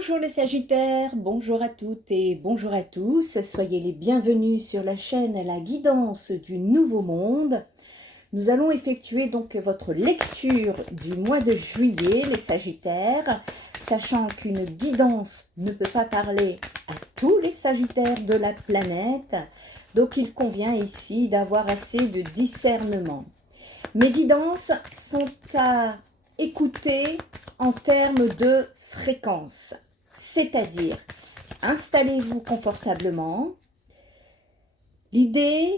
Bonjour les Sagittaires, bonjour à toutes et bonjour à tous. Soyez les bienvenus sur la chaîne La Guidance du Nouveau Monde. Nous allons effectuer donc votre lecture du mois de juillet, les Sagittaires, sachant qu'une guidance ne peut pas parler à tous les Sagittaires de la planète. Donc il convient ici d'avoir assez de discernement. Mes guidances sont à écouter en termes de fréquence, c'est-à-dire installez-vous confortablement. L'idée,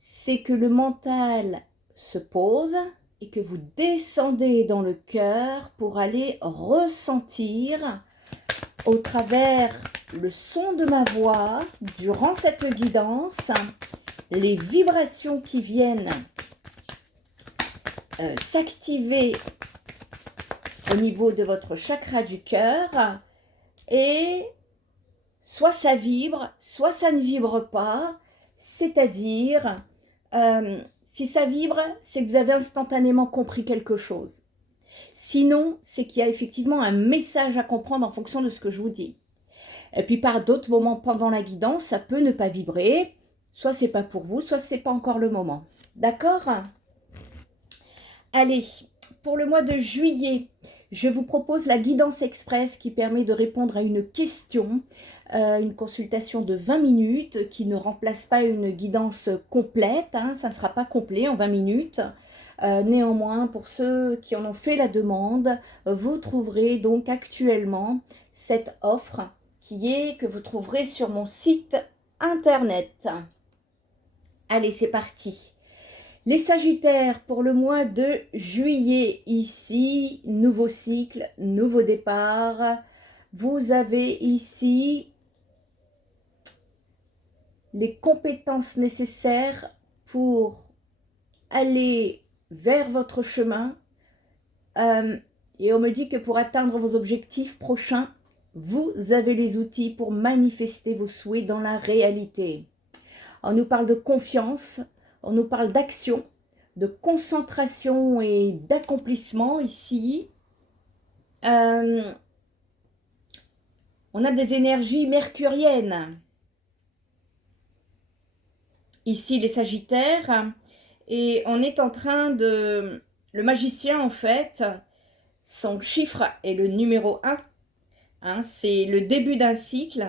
c'est que le mental se pose et que vous descendez dans le cœur pour aller ressentir au travers le son de ma voix durant cette guidance les vibrations qui viennent s'activer au niveau de votre chakra du cœur, et soit ça vibre, soit ça ne vibre pas, c'est-à-dire si ça vibre, c'est que vous avez instantanément compris quelque chose. Sinon, c'est qu'il y a effectivement un message à comprendre en fonction de ce que je vous dis. Et puis par d'autres moments pendant la guidance, ça peut ne pas vibrer, soit c'est pas pour vous, soit c'est pas encore le moment. D'accord ? Allez, pour le mois de juillet, je vous propose la guidance express qui permet de répondre à une question, une consultation de 20 minutes qui ne remplace pas une guidance complète, hein, ça ne sera pas complet en 20 minutes. Néanmoins, pour ceux qui en ont fait la demande, vous trouverez donc actuellement cette offre que vous trouverez sur mon site internet. Allez, c'est parti. Les Sagittaires, pour le mois de juillet, ici, nouveau cycle, nouveau départ. Vous avez ici les compétences nécessaires pour aller vers votre chemin. Et on me dit que pour atteindre vos objectifs prochains, vous avez les outils pour manifester vos souhaits dans la réalité. On nous parle de confiance. On nous parle d'action, de concentration et d'accomplissement ici. On a des énergies mercuriennes. Ici, les Sagittaires. Et on est en train de... Le magicien, en fait, son chiffre est le numéro 1. Hein, c'est le début d'un cycle.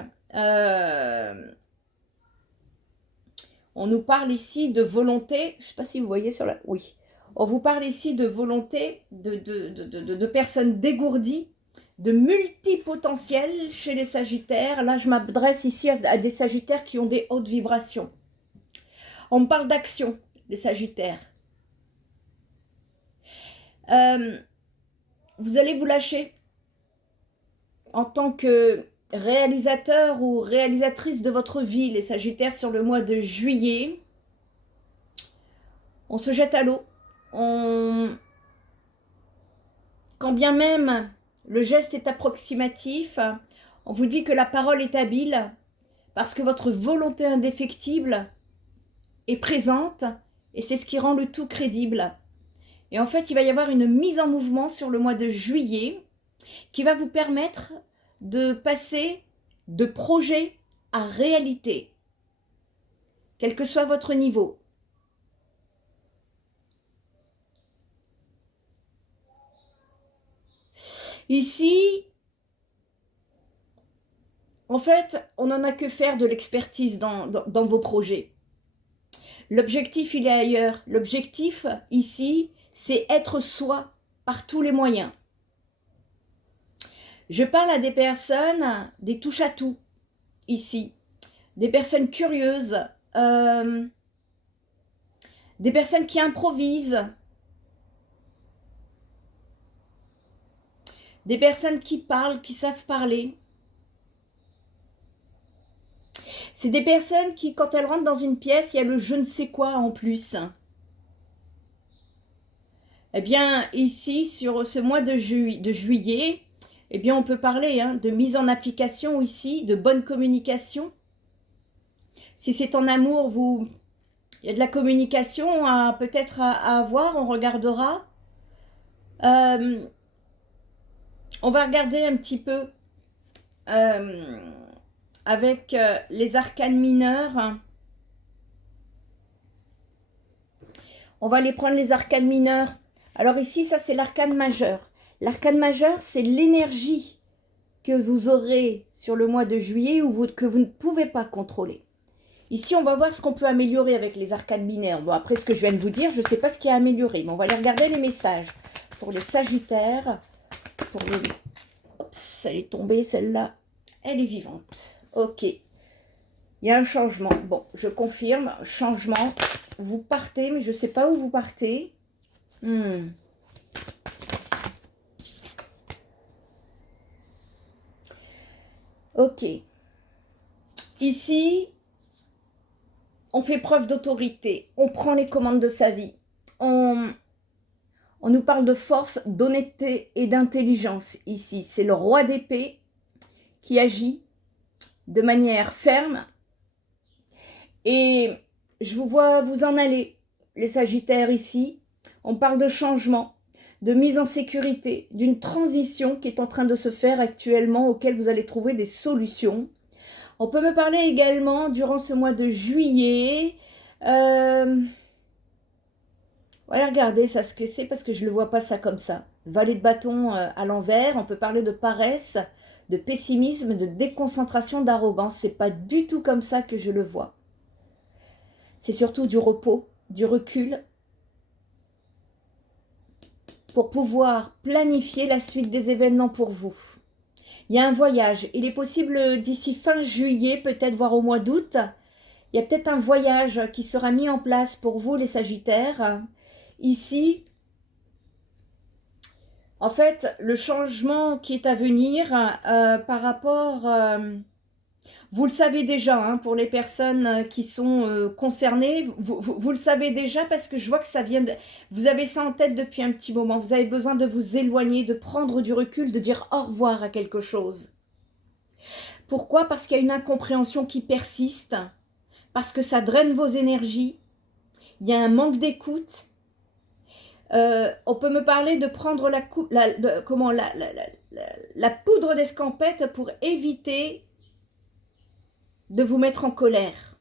On nous parle ici de volonté, je ne sais pas si vous voyez sur la... Oui. On vous parle ici de volonté, de personnes dégourdies, de multipotentiels chez les Sagittaires. Là, je m'adresse ici à des Sagittaires qui ont des hautes vibrations. On me parle d'action, les Sagittaires. Vous allez vous lâcher en tant que réalisateur ou réalisatrice de votre vie, les Sagittaires, sur le mois de juillet. On se jette à l'eau. Quand bien même le geste est approximatif, on vous dit que la parole est habile parce que votre volonté indéfectible est présente et c'est ce qui rend le tout crédible. Et en fait, il va y avoir une mise en mouvement sur le mois de juillet qui va vous permettre de passer de projet à réalité, quel que soit votre niveau. Ici, en fait, on n'en a que faire de l'expertise dans vos projets. L'objectif, il est ailleurs. L'objectif, ici, c'est être soi par tous les moyens. Je parle à des personnes, des touche-à-tout, ici. Des personnes curieuses, des personnes qui improvisent, des personnes qui parlent, qui savent parler. C'est des personnes qui, quand elles rentrent dans une pièce, il y a le je ne sais quoi en plus. Eh bien, ici, sur ce mois de juillet, eh bien, on peut parler de mise en application ici, de bonne communication. Si c'est en amour, il y a de la communication peut-être à avoir, on regardera. On va regarder un petit peu avec les arcanes mineurs. On va aller prendre les arcanes mineurs. Alors ici, ça c'est l'arcane majeur. L'arcane majeur, c'est l'énergie que vous aurez sur le mois de juillet ou que vous ne pouvez pas contrôler. Ici, on va voir ce qu'on peut améliorer avec les arcanes binaires. Bon, après ce que je viens de vous dire, je ne sais pas ce qui a amélioré, mais on va aller regarder les messages. Pour le Sagittaire, pour le... Oups, elle est tombée, celle-là. Elle est vivante. Ok. Il y a un changement. Bon, je confirme, changement. Vous partez, mais je ne sais pas où vous partez. Ok. Ici, on fait preuve d'autorité. On prend les commandes de sa vie. On nous parle de force, d'honnêteté et d'intelligence ici. C'est le roi d'épée qui agit de manière ferme. Et je vous vois vous en aller, les Sagittaires ici. On parle de changement, de mise en sécurité, d'une transition qui est en train de se faire actuellement, auquel vous allez trouver des solutions. On peut me parler également durant ce mois de juillet. Voilà, regardez ça ce que c'est parce que je ne le vois pas ça comme ça. Valet de bâton à l'envers, on peut parler de paresse, de pessimisme, de déconcentration, d'arrogance. C'est pas du tout comme ça que je le vois. C'est surtout du repos, du recul, pour pouvoir planifier la suite des événements pour vous. Il y a un voyage. Il est possible d'ici fin juillet, peut-être voire au mois d'août, il y a peut-être un voyage qui sera mis en place pour vous les Sagittaires. Ici, en fait, le changement qui est à venir par rapport... vous le savez déjà, hein, pour les personnes qui sont concernées, vous le savez déjà parce que je vois que ça vient de... Vous avez ça en tête depuis un petit moment, vous avez besoin de vous éloigner, de prendre du recul, de dire au revoir à quelque chose. Pourquoi? Parce qu'il y a une incompréhension qui persiste, parce que ça draine vos énergies, il y a un manque d'écoute. On peut me parler de prendre la poudre d'escampette pour éviter de vous mettre en colère.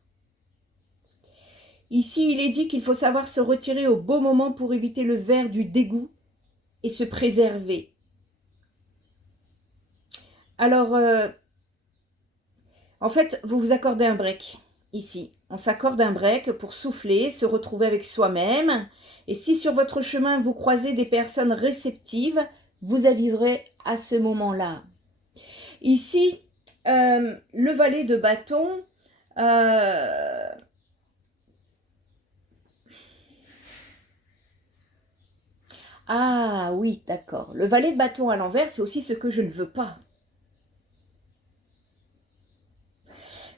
Ici, il est dit qu'il faut savoir se retirer au bon moment pour éviter le ver du dégoût et se préserver. Alors, en fait, vous vous accordez un break ici. On s'accorde un break pour souffler, se retrouver avec soi-même. Et si sur votre chemin, vous croisez des personnes réceptives, vous aviserez à ce moment-là. Ici, le valet de bâton, ah oui, d'accord. Le valet de bâton à l'envers, c'est aussi ce que je ne veux pas.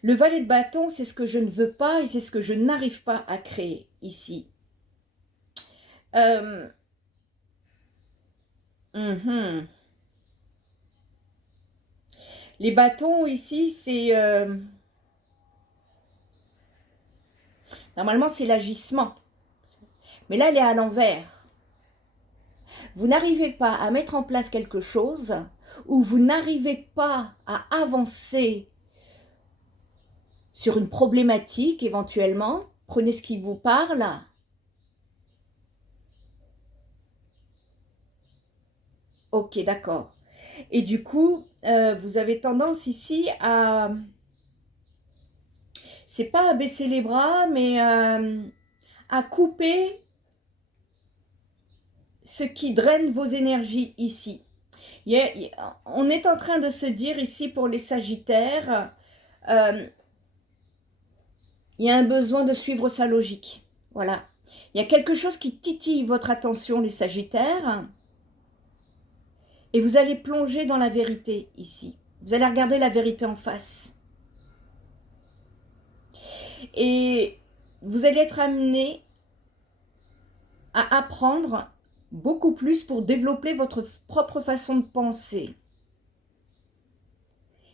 Le valet de bâton, c'est ce que je ne veux pas et c'est ce que je n'arrive pas à créer ici. Les bâtons ici, c'est... normalement, c'est l'agissement. Mais là, elle est à l'envers. Vous n'arrivez pas à mettre en place quelque chose ou vous n'arrivez pas à avancer sur une problématique éventuellement. Prenez ce qui vous parle. Ok, d'accord. Et du coup, vous avez tendance ici à... C'est pas à baisser les bras, mais à couper ce qui draine vos énergies ici. On est en train de se dire ici pour les Sagittaires, il y a un besoin de suivre sa logique. Voilà. Il y a quelque chose qui titille votre attention, les Sagittaires. Et vous allez plonger dans la vérité ici. Vous allez regarder la vérité en face. Et vous allez être amené à apprendre beaucoup plus pour développer votre propre façon de penser.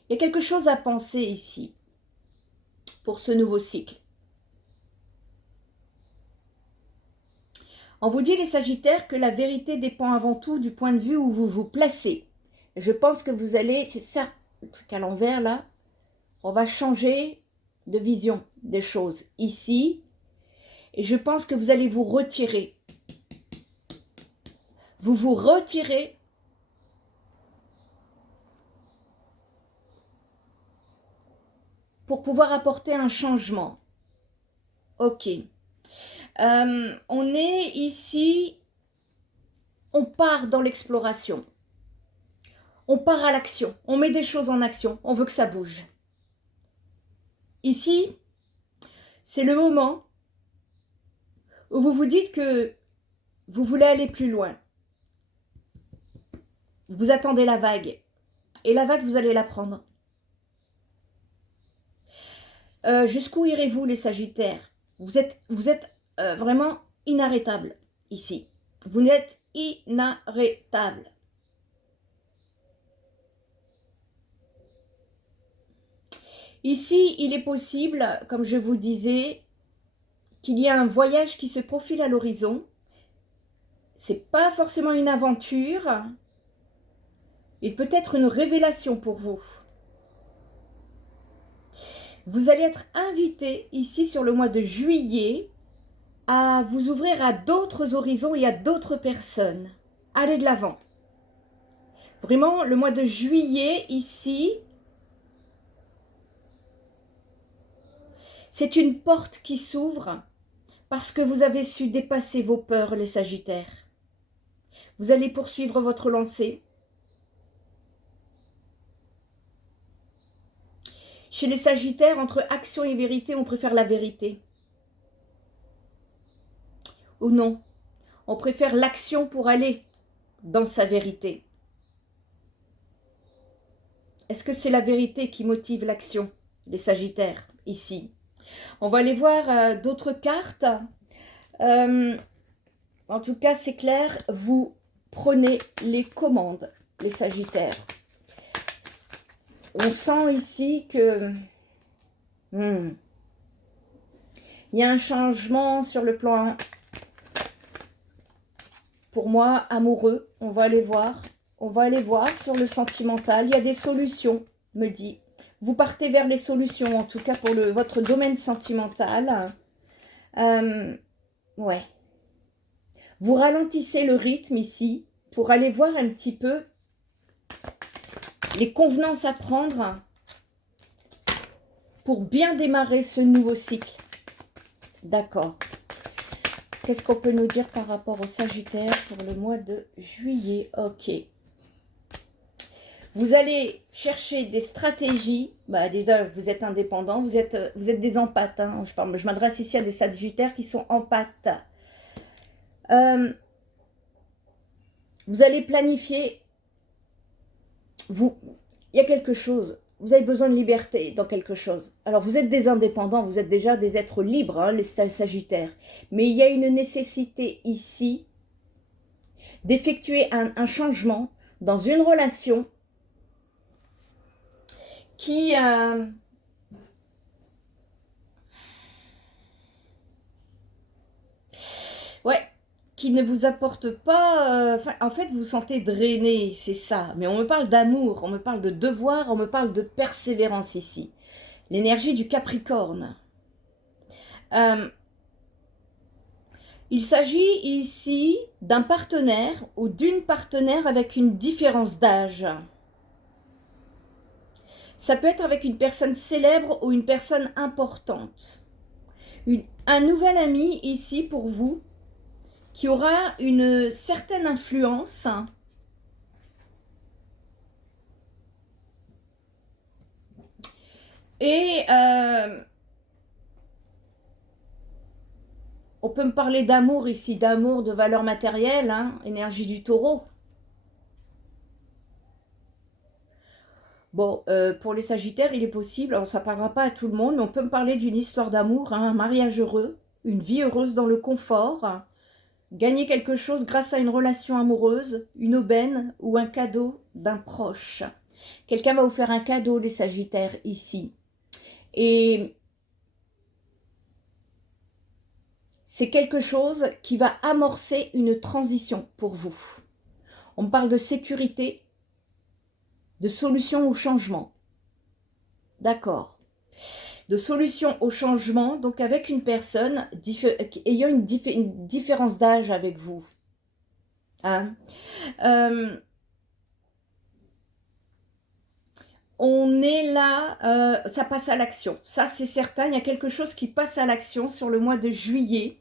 Il y a quelque chose à penser ici pour ce nouveau cycle. On vous dit, les Sagittaires, que la vérité dépend avant tout du point de vue où vous vous placez. Je pense que vous allez, c'est ça, le truc à l'envers là, on va changer de vision des choses ici. Et je pense que vous allez vous retirer. Vous vous retirez pour pouvoir apporter un changement. Ok. On est ici, on part dans l'exploration. On part à l'action. On met des choses en action. On veut que ça bouge. Ici, c'est le moment où vous vous dites que vous voulez aller plus loin. Vous attendez la vague. Et la vague, vous allez la prendre. Jusqu'où irez-vous, les Sagittaires? Vous êtes vraiment inarrêtable ici. Vous n'êtes inarrêtable. Ici, il est possible, comme je vous disais, qu'il y a un voyage qui se profile à l'horizon. C'est pas forcément une aventure. Il peut être une révélation pour vous. Vous allez être invité ici sur le mois de juillet à vous ouvrir à d'autres horizons et à d'autres personnes. Allez de l'avant. Vraiment, le mois de juillet ici, c'est une porte qui s'ouvre parce que vous avez su dépasser vos peurs, les Sagittaires. Vous allez poursuivre votre lancée. Chez les Sagittaires, entre action et vérité, on préfère la vérité. Ou non, on préfère l'action pour aller dans sa vérité. Est-ce que c'est la vérité qui motive l'action, les Sagittaires, ici? On va aller voir d'autres cartes. En tout cas, c'est clair, vous prenez les commandes, les Sagittaires. On sent ici que il y a un changement sur le plan, pour moi, amoureux. On va aller voir. On va aller voir sur le sentimental. Il y a des solutions, me dit. Vous partez vers les solutions, en tout cas pour votre domaine sentimental. Ouais. Vous ralentissez le rythme ici pour aller voir un petit peu les convenances à prendre pour bien démarrer ce nouveau cycle. D'accord. Qu'est-ce qu'on peut nous dire par rapport au Sagittaire pour le mois de juillet? Ok. Vous allez chercher des stratégies. Bah déjà, vous êtes indépendant, vous êtes des empathes. Hein. Je m'adresse ici à des Sagittaires qui sont empathes. Vous allez planifier. Il y a quelque chose. Vous avez besoin de liberté dans quelque chose. Alors, vous êtes des indépendants, vous êtes déjà des êtres libres, hein, les Sagittaires. Mais il y a une nécessité ici d'effectuer un changement dans une relation qui qui ne vous apporte pas... en fait, vous vous sentez drainé, c'est ça. Mais on me parle d'amour, on me parle de devoir, on me parle de persévérance ici. L'énergie du Capricorne. Il s'agit ici d'un partenaire ou d'une partenaire avec une différence d'âge. Ça peut être avec une personne célèbre ou une personne importante. Un nouvel ami ici pour vous qui aura une certaine influence et on peut me parler d'amour ici, d'amour, de valeur matérielle, hein, énergie du Taureau. Bon, pour les Sagittaires, il est possible, alors ça ne parlera pas à tout le monde, mais on peut me parler d'une histoire d'amour, hein, un mariage heureux, une vie heureuse dans le confort, gagner quelque chose grâce à une relation amoureuse, une aubaine ou un cadeau d'un proche. Quelqu'un va vous faire un cadeau, les Sagittaires, ici. Et c'est quelque chose qui va amorcer une transition pour vous. On me parle de sécurité, de solution au changement. D'accord. De solution au changement, donc avec une personne ayant une différence d'âge avec vous. Hein. On est là, ça passe à l'action. Ça, c'est certain, il y a quelque chose qui passe à l'action sur le mois de juillet,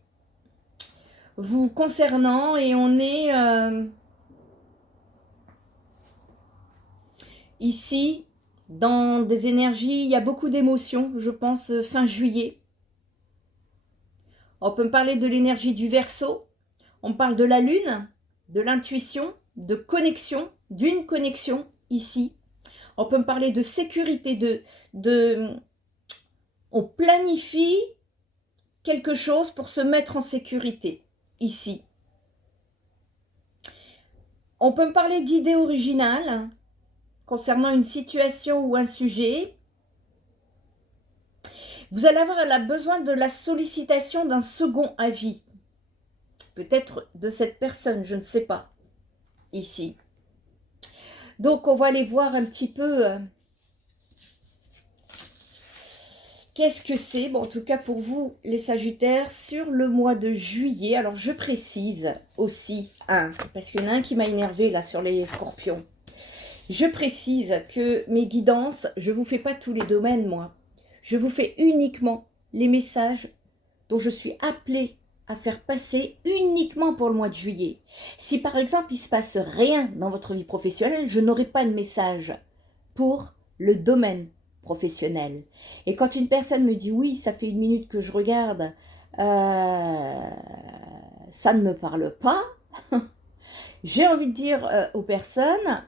vous concernant, et on est ici dans des énergies, il y a beaucoup d'émotions, je pense, fin juillet. On peut me parler de l'énergie du Verseau, on parle de la lune, de l'intuition, de connexion, d'une connexion ici. On peut me parler de sécurité, on planifie quelque chose pour se mettre en sécurité, ici. On peut me parler d'idées originales concernant une situation ou un sujet. Vous allez avoir besoin de la sollicitation d'un second avis. Peut-être de cette personne, je ne sais pas, ici. Donc, on va aller voir un petit peu qu'est-ce que c'est. Bon, en tout cas, pour vous, les Sagittaires, sur le mois de juillet. Alors, je précise aussi, parce qu'il y en a un qui m'a énervé là sur les Scorpions. Je précise que mes guidances, je ne vous fais pas tous les domaines, moi. Je vous fais uniquement les messages dont je suis appelée à faire passer uniquement pour le mois de juillet. Si par exemple, il ne se passe rien dans votre vie professionnelle, je n'aurai pas de message pour le domaine professionnel. Et quand une personne me dit « oui, ça fait 1 minute que je regarde, ça ne me parle pas », j'ai envie de dire aux personnes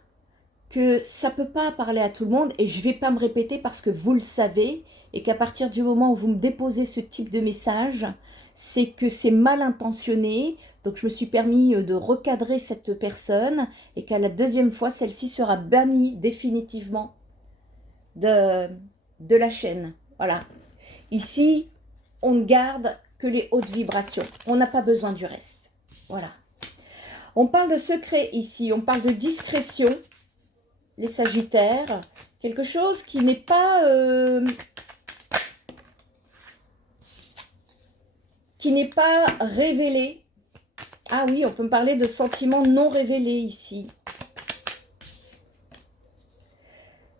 que ça ne peut pas parler à tout le monde et je ne vais pas me répéter parce que vous le savez et qu'à partir du moment où vous me déposez ce type de message, c'est que c'est mal intentionné. Donc je me suis permis de recadrer cette personne et qu'à la deuxième fois, celle-ci sera bannie définitivement de la chaîne. Voilà. Ici, on ne garde que les hautes vibrations. On n'a pas besoin du reste. Voilà. On parle de secret ici. On parle de discrétion. Les Sagittaires. Quelque chose qui n'est pas... révélé. Ah oui, on peut me parler de sentiments non révélés ici.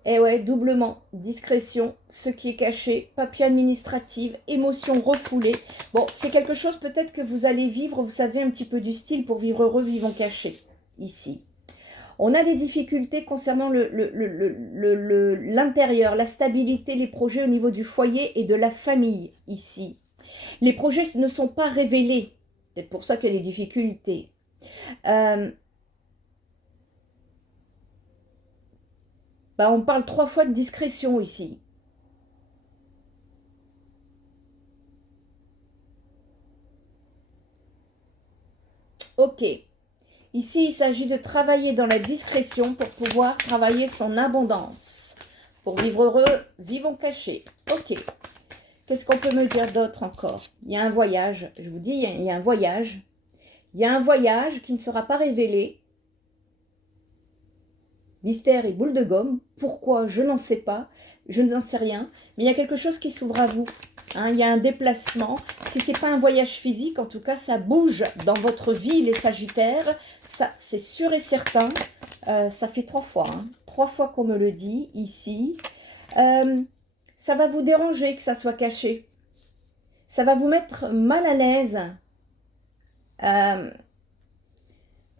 Et ouais, doublement, discrétion, ce qui est caché, papier administratif, émotions refoulées. Bon, c'est quelque chose peut-être que vous allez vivre, vous savez, un petit peu du style pour vivre heureux, vivant caché, ici. On a des difficultés concernant l'intérieur, la stabilité, les projets au niveau du foyer et de la famille, ici. Les projets ne sont pas révélés, c'est pour ça qu'il y a des difficultés. On parle 3 fois de discrétion ici. Ok. Ici, il s'agit de travailler dans la discrétion pour pouvoir travailler son abondance. Pour vivre heureux, vivons cachés. Ok. Qu'est-ce qu'on peut me dire d'autre encore? Il y a un voyage. Je vous dis, il y a un voyage. Il y a un voyage qui ne sera pas révélé. Mystère et boule de gomme. Pourquoi? Je n'en sais pas. Je n'en sais rien. Mais il y a quelque chose qui s'ouvre à vous. Il y a un déplacement. Si ce n'est pas un voyage physique, en tout cas, ça bouge dans votre vie, les Sagittaires. Ça, c'est sûr et certain. Ça fait 3 fois. 3 fois qu'on me le dit ici. Ça va vous déranger que ça soit caché. Ça va vous mettre mal à l'aise.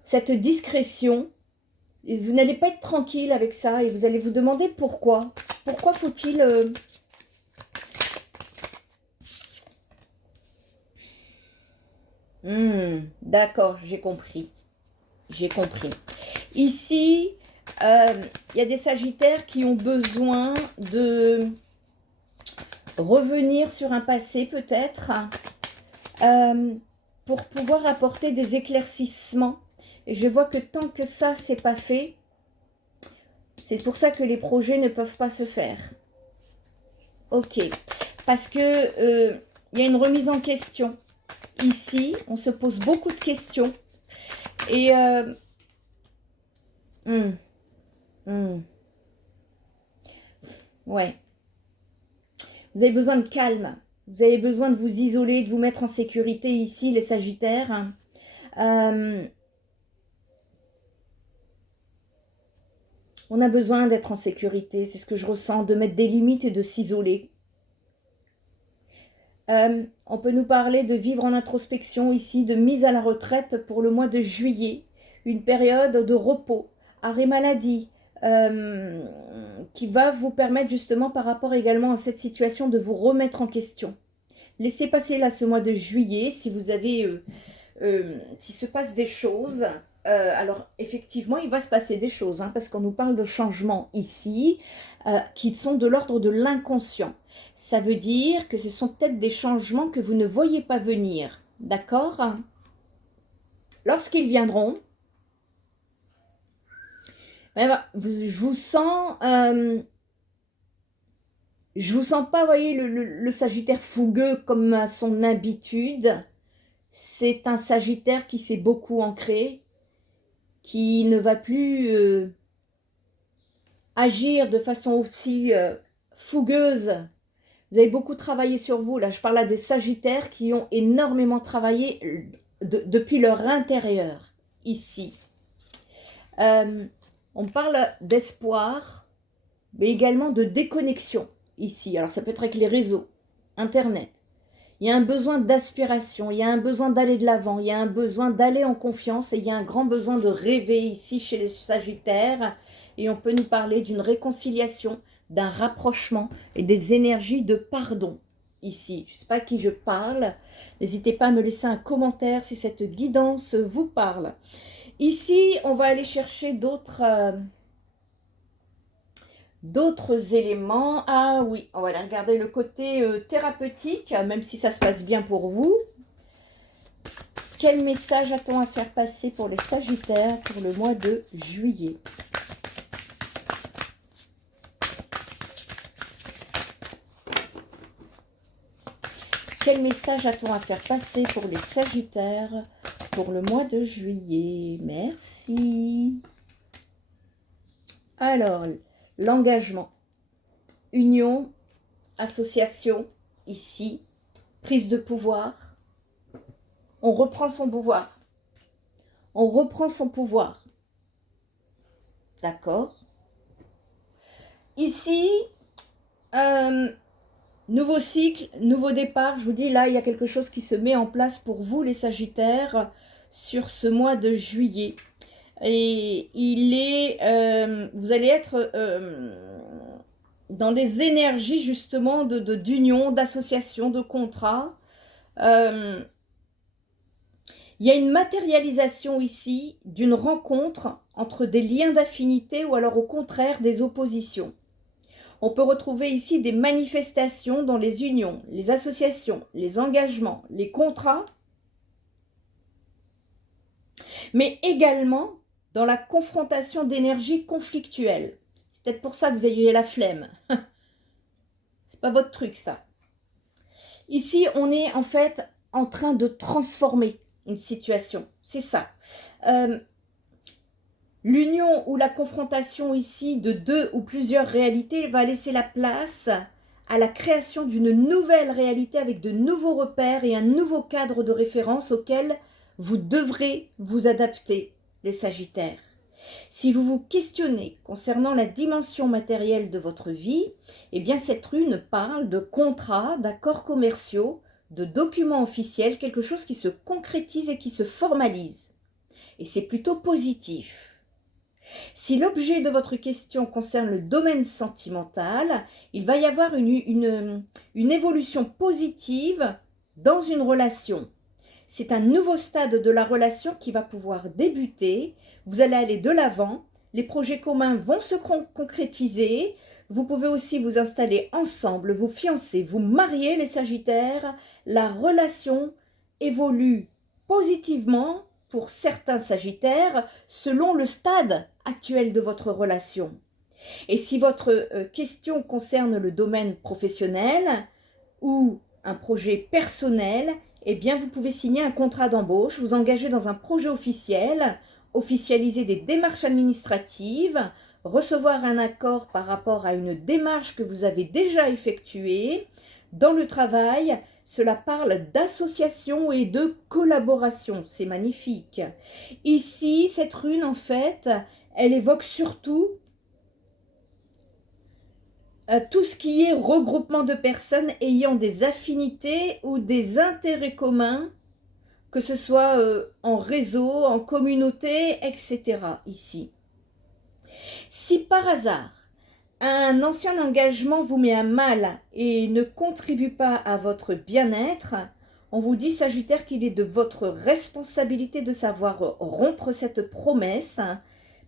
Cette discrétion. Et vous n'allez pas être tranquille avec ça et vous allez vous demander pourquoi. Pourquoi faut-il... D'accord, j'ai compris. J'ai compris. Ici, il y a des Sagittaires qui ont besoin de revenir sur un passé peut-être pour pouvoir apporter des éclaircissements. Et je vois que tant que ça, c'est pas fait, c'est pour ça que les projets ne peuvent pas se faire. Ok. Parce que il y a une remise en question. Ici, on se pose beaucoup de questions. Et ouais. Vous avez besoin de calme. Vous avez besoin de vous isoler, de vous mettre en sécurité ici, les Sagittaires. On a besoin d'être en sécurité, c'est ce que je ressens, de mettre des limites et de s'isoler. On peut nous parler de vivre en introspection ici, de mise à la retraite pour le mois de juillet, une période de repos, arrêt maladie, qui va vous permettre justement par rapport également à cette situation de vous remettre en question. Laissez passer là ce mois de juillet, si vous avez, s'il se passe des choses, alors effectivement il va se passer des choses, hein, parce qu'on nous parle de changements ici, qui sont de l'ordre de l'inconscient. Ça veut dire que ce sont peut-être des changements que vous ne voyez pas venir, d'accord? Lorsqu'ils viendront, je vous sens pas, vous voyez, le Sagittaire fougueux comme à son habitude. C'est un Sagittaire qui s'est beaucoup ancré, qui ne va plus agir de façon aussi fougueuse. Vous avez beaucoup travaillé sur vous. Là, je parle à des Sagittaires qui ont énormément travaillé depuis leur intérieur, ici. On parle d'espoir, mais également de déconnexion, ici. Alors, ça peut être avec les réseaux, Internet. Il y a un besoin d'aspiration, il y a un besoin d'aller de l'avant, il y a un besoin d'aller en confiance et il y a un grand besoin de rêver ici chez les Sagittaires. Et on peut nous parler d'une réconciliation, d'un rapprochement et des énergies de pardon ici. Je ne sais pas à qui je parle. N'hésitez pas à me laisser un commentaire si cette guidance vous parle. Ici, on va aller chercher d'autres éléments. Ah oui, on va aller regarder le côté thérapeutique, même si ça se passe bien pour vous. Quel message a-t-on à faire passer pour les Sagittaires pour le mois de juillet ? Quel message a-t-on à faire passer pour les Sagittaires pour le mois de juillet? Merci. Alors, l'engagement, union, association, ici, prise de pouvoir. On reprend son pouvoir. On reprend son pouvoir. D'accord? Ici, nouveau cycle, nouveau départ. Je vous dis, là, il y a quelque chose qui se met en place pour vous, les Sagittaires, sur ce mois de juillet. Et vous allez être dans des énergies, justement, d'union, d'association, de contrat. Il y a une matérialisation ici d'une rencontre entre des liens d'affinité ou alors au contraire des oppositions. On peut retrouver ici des manifestations dans les unions, les associations, les engagements, les contrats, mais également dans la confrontation d'énergies conflictuelles. C'est peut-être pour ça que vous avez la flemme. C'est pas votre truc, ça. Ici, on est en fait en train de transformer une situation. C'est ça. L'union ou la confrontation ici de deux ou plusieurs réalités va laisser la place à la création d'une nouvelle réalité avec de nouveaux repères et un nouveau cadre de référence auquel vous devrez vous adapter, les Sagittaires. Si vous vous questionnez concernant la dimension matérielle de votre vie, eh bien cette rune parle de contrats, d'accords commerciaux, de documents officiels, quelque chose qui se concrétise et qui se formalise. Et c'est plutôt positif. Si l'objet de votre question concerne le domaine sentimental, il va y avoir une évolution positive dans une relation. C'est un nouveau stade de la relation qui va pouvoir débuter. Vous allez aller de l'avant, les projets communs vont se concrétiser. Vous pouvez aussi vous installer ensemble, vous fiancer, vous marier, les Sagittaires. La relation évolue positivement pour certains Sagittaires selon le stade actuel de votre relation. Et si votre question concerne le domaine professionnel ou un projet personnel, eh bien vous pouvez signer un contrat d'embauche, vous engager dans un projet officiel, officialiser des démarches administratives, recevoir un accord par rapport à une démarche que vous avez déjà effectuée, Dans le travail, cela parle d'association et de collaboration. C'est magnifique. Ici, cette rune, en fait, elle évoque surtout tout ce qui est regroupement de personnes ayant des affinités ou des intérêts communs, que ce soit en réseau, en communauté, etc. ici. Si par hasard, un ancien engagement vous met à mal et ne contribue pas à votre bien-être, on vous dit, Sagittaire, qu'il est de votre responsabilité de savoir rompre cette promesse,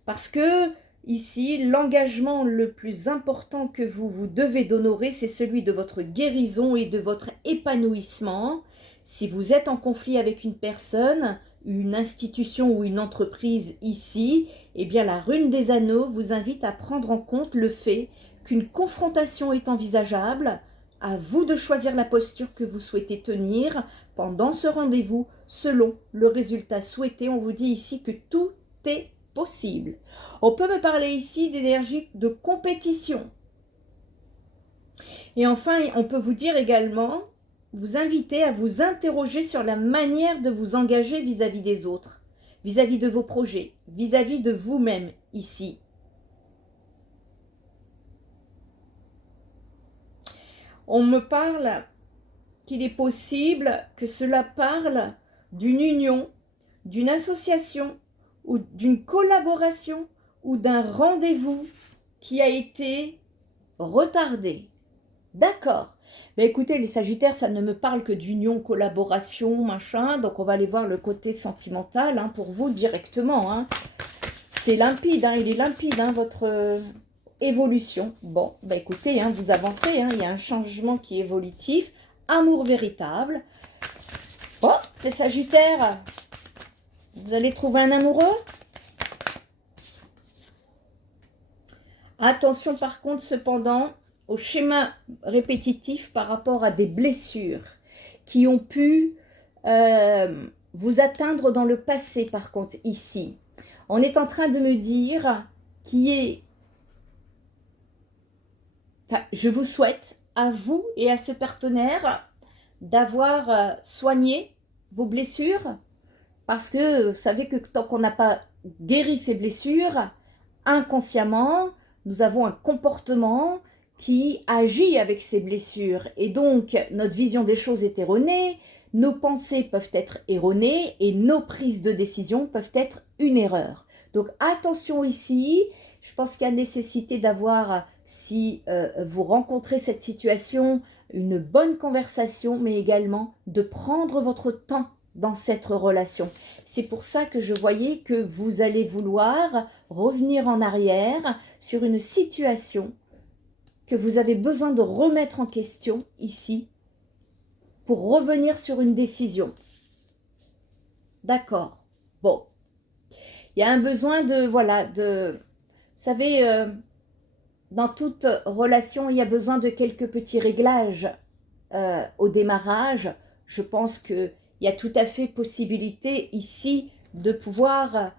parce que ici, l'engagement le plus important que vous devez d'honorer, c'est celui de votre guérison et de votre épanouissement. Si vous êtes en conflit avec une personne, une institution ou une entreprise ici, eh bien la rune des anneaux vous invite à prendre en compte le fait qu'une confrontation est envisageable. À vous de choisir la posture que vous souhaitez tenir pendant ce rendez-vous selon le résultat souhaité. On vous dit ici que tout est possible. On peut me parler ici d'énergie de compétition. Et enfin, on peut vous dire également, vous inviter à vous interroger sur la manière de vous engager vis-à-vis des autres, vis-à-vis de vos projets, vis-à-vis de vous-même ici. On me parle qu'il est possible que cela parle d'une union, d'une association ou d'une collaboration ou d'un rendez-vous qui a été retardé. D'accord. Ben écoutez, les Sagittaires, ça ne me parle que d'union, collaboration, machin. Donc on va aller voir le côté sentimental pour vous directement. C'est limpide, il est limpide, votre évolution. Bon, ben écoutez, vous avancez, il y a un changement qui est évolutif. Amour véritable. Bon, les Sagittaires, vous allez trouver un amoureux. Attention par contre, cependant, au schéma répétitif par rapport à des blessures qui ont pu vous atteindre dans le passé, par contre, ici. On est en train de me dire je vous souhaite, à vous et à ce partenaire, d'avoir soigné vos blessures, parce que vous savez que tant qu'on n'a pas guéri ces blessures, inconsciemment, nous avons un comportement qui agit avec ces blessures. Et donc, notre vision des choses est erronée, nos pensées peuvent être erronées et nos prises de décision peuvent être une erreur. Donc, attention ici, je pense qu'il y a nécessité d'avoir, si vous rencontrez cette situation, une bonne conversation, mais également de prendre votre temps dans cette relation. C'est pour ça que je voyais que vous allez vouloir revenir en arrière sur une situation que vous avez besoin de remettre en question ici pour revenir sur une décision. D'accord. Bon. Il y a un besoin vous savez, dans toute relation, il y a besoin de quelques petits réglages au démarrage. Je pense qu'il y a tout à fait possibilité ici de pouvoir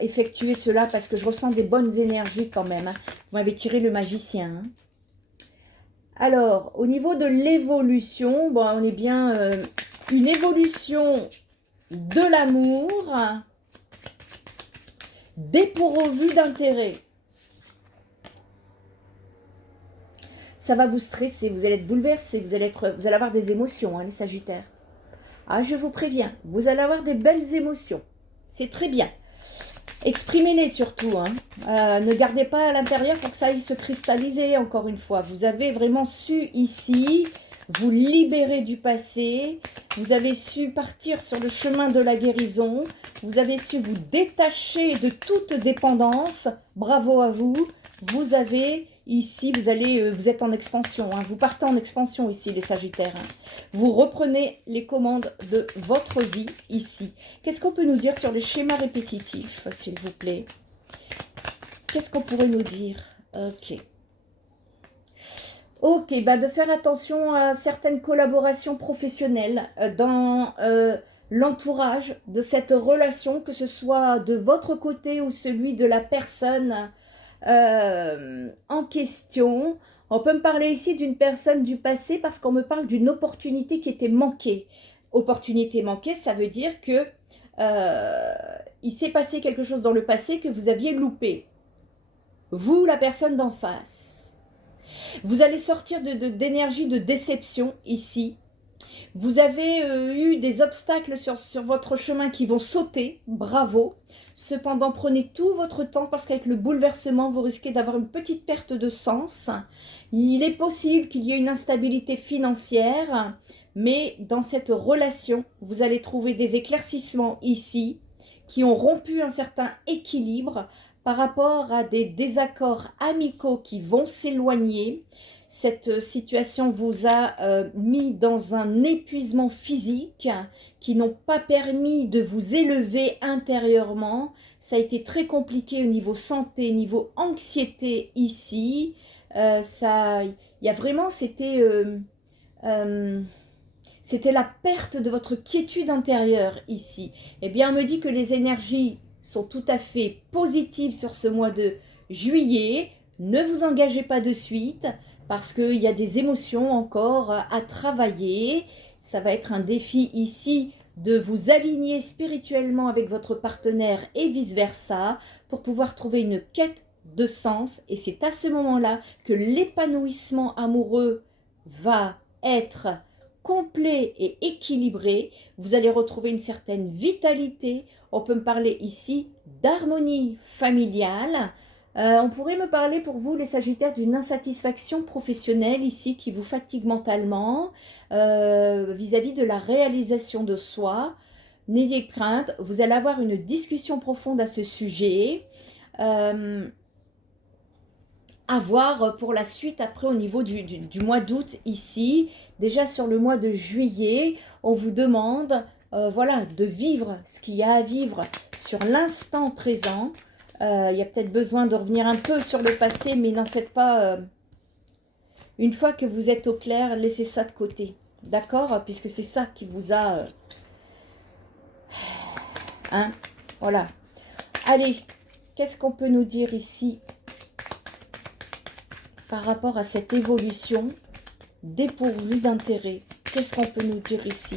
effectuer cela parce que je ressens des bonnes énergies quand même. Vous m'avez tiré le magicien. Alors, au niveau de l'évolution, bon, on est bien une évolution de l'amour dépourvu d'intérêt. Ça va vous stresser, vous allez être bouleversé, vous allez avoir des émotions, les Sagittaires. Ah, je vous préviens, vous allez avoir des belles émotions. C'est très bien. Exprimez-les surtout. Ne gardez pas à l'intérieur pour que ça aille se cristalliser, encore une fois. Vous avez vraiment su ici vous libérer du passé. Vous avez su partir sur le chemin de la guérison. Vous avez su vous détacher de toute dépendance. Bravo à vous. Vous avez ici, vous êtes en expansion. Vous partez en expansion ici, les Sagittaires. Vous reprenez les commandes de votre vie ici. Qu'est-ce qu'on peut nous dire sur les schémas répétitifs, s'il vous plaît? Qu'est-ce qu'on pourrait nous dire? Ok, de faire attention à certaines collaborations professionnelles dans l'entourage de cette relation, que ce soit de votre côté ou celui de la personne en question. On peut me parler ici d'une personne du passé parce qu'on me parle d'une opportunité qui était manquée. Opportunité manquée, ça veut dire que il s'est passé quelque chose dans le passé que vous aviez loupé. Vous, la personne d'en face. Vous allez sortir d'énergie de déception ici. Vous avez eu des obstacles sur votre chemin qui vont sauter. Bravo. Cependant, prenez tout votre temps parce qu'avec le bouleversement, vous risquez d'avoir une petite perte de sens. Il est possible qu'il y ait une instabilité financière, mais dans cette relation, vous allez trouver des éclaircissements ici qui ont rompu un certain équilibre par rapport à des désaccords amicaux qui vont s'éloigner. Cette situation vous a mis dans un épuisement physique qui n'ont pas permis de vous élever intérieurement. Ça a été très compliqué au niveau santé, niveau anxiété ici. Il y a vraiment, c'était la perte de votre quiétude intérieure ici. Eh bien, on me dit que les énergies sont tout à fait positives sur ce mois de juillet. Ne vous engagez pas de suite parce qu'il y a des émotions encore à travailler. Ça va être un défi ici de vous aligner spirituellement avec votre partenaire et vice-versa pour pouvoir trouver une quête de sens. Et c'est à ce moment-là que l'épanouissement amoureux va être complet et équilibré. Vous allez retrouver une certaine vitalité. On peut me parler ici d'harmonie familiale. On pourrait me parler pour vous, les Sagittaires, d'une insatisfaction professionnelle ici qui vous fatigue mentalement vis-à-vis de la réalisation de soi. N'ayez crainte, vous allez avoir une discussion profonde à ce sujet. À voir pour la suite après au niveau du mois d'août ici. Déjà sur le mois de juillet, on vous demande voilà, de vivre ce qu'il y a à vivre sur l'instant présent. Il y a peut-être besoin de revenir un peu sur le passé, mais n'en faites pas. Une fois que vous êtes au clair, laissez ça de côté. D'accord? Puisque c'est ça qui vous a... hein? Voilà. Allez, qu'est-ce qu'on peut nous dire ici par rapport à cette évolution dépourvue d'intérêt? Qu'est-ce qu'on peut nous dire ici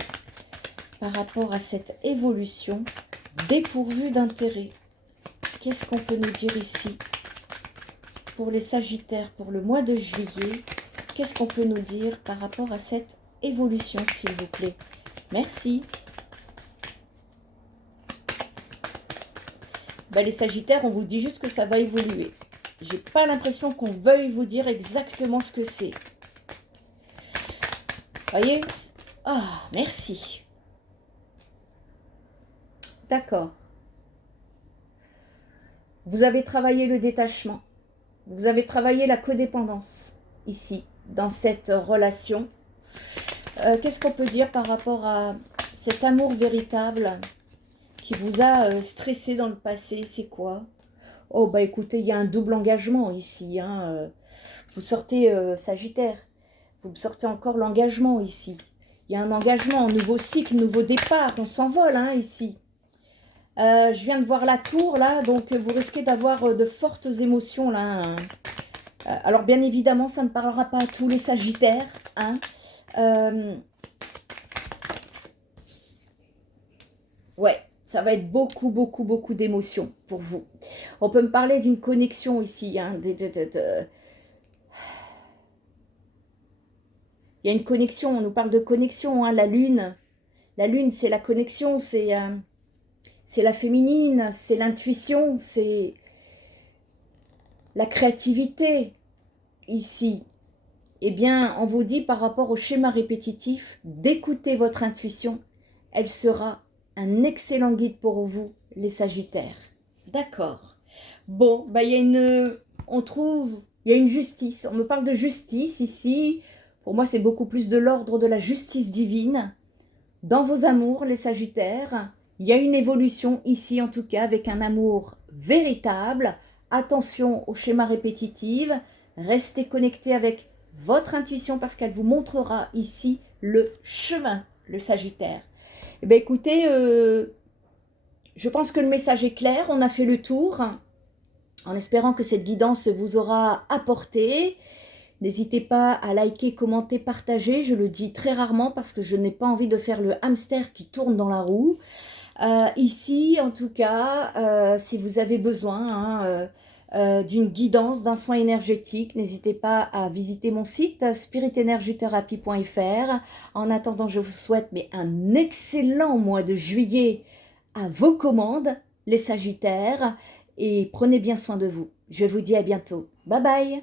par rapport à cette évolution dépourvue d'intérêt? Qu'est-ce qu'on peut nous dire ici pour les Sagittaires pour le mois de juillet? Qu'est-ce qu'on peut nous dire par rapport à cette évolution, s'il vous plaît? Merci. Ben, les Sagittaires, on vous dit juste que ça va évoluer. J'ai pas l'impression qu'on veuille vous dire exactement ce que c'est. Voyez? Ah, merci. D'accord. Vous avez travaillé le détachement. Vous avez travaillé la codépendance ici, dans cette relation. Qu'est-ce qu'on peut dire par rapport à cet amour véritable qui vous a stressé dans le passé? C'est quoi? Oh, bah écoutez, il y a un double engagement ici. Hein. Vous sortez Sagittaire. Vous me sortez encore l'engagement ici. Il y a un engagement, un nouveau cycle, nouveau départ. On s'envole hein, ici. Je viens de voir la tour là, donc vous risquez d'avoir de fortes émotions là. Hein. Alors bien évidemment, ça ne parlera pas à tous les Sagittaires. Hein. Ouais, ça va être beaucoup d'émotions pour vous. On peut me parler d'une connexion ici. Hein, il y a une connexion, on nous parle de connexion. Hein, la lune, c'est la connexion, c'est la féminine, c'est l'intuition, c'est la créativité ici. Eh bien, on vous dit par rapport au schéma répétitif, d'écouter votre intuition. Elle sera un excellent guide pour vous, les Sagittaires. D'accord. Bon, bah, il y a une justice. On me parle de justice ici. Pour moi, c'est beaucoup plus de l'ordre de la justice divine. Dans vos amours, les Sagittaires, il y a une évolution ici, en tout cas, avec un amour véritable. Attention au schéma répétitif. Restez connectés avec votre intuition parce qu'elle vous montrera ici le chemin, le Sagittaire. Eh bien, écoutez, je pense que le message est clair. On a fait le tour en espérant que cette guidance vous aura apporté. N'hésitez pas à liker, commenter, partager. Je le dis très rarement parce que je n'ai pas envie de faire le hamster qui tourne dans la roue. Ici, en tout cas, si vous avez besoin d'une guidance, d'un soin énergétique, n'hésitez pas à visiter mon site spiritenergitherapie.fr. En attendant, je vous souhaite un excellent mois de juillet à vos commandes, les Sagittaires, et prenez bien soin de vous. Je vous dis à bientôt. Bye bye!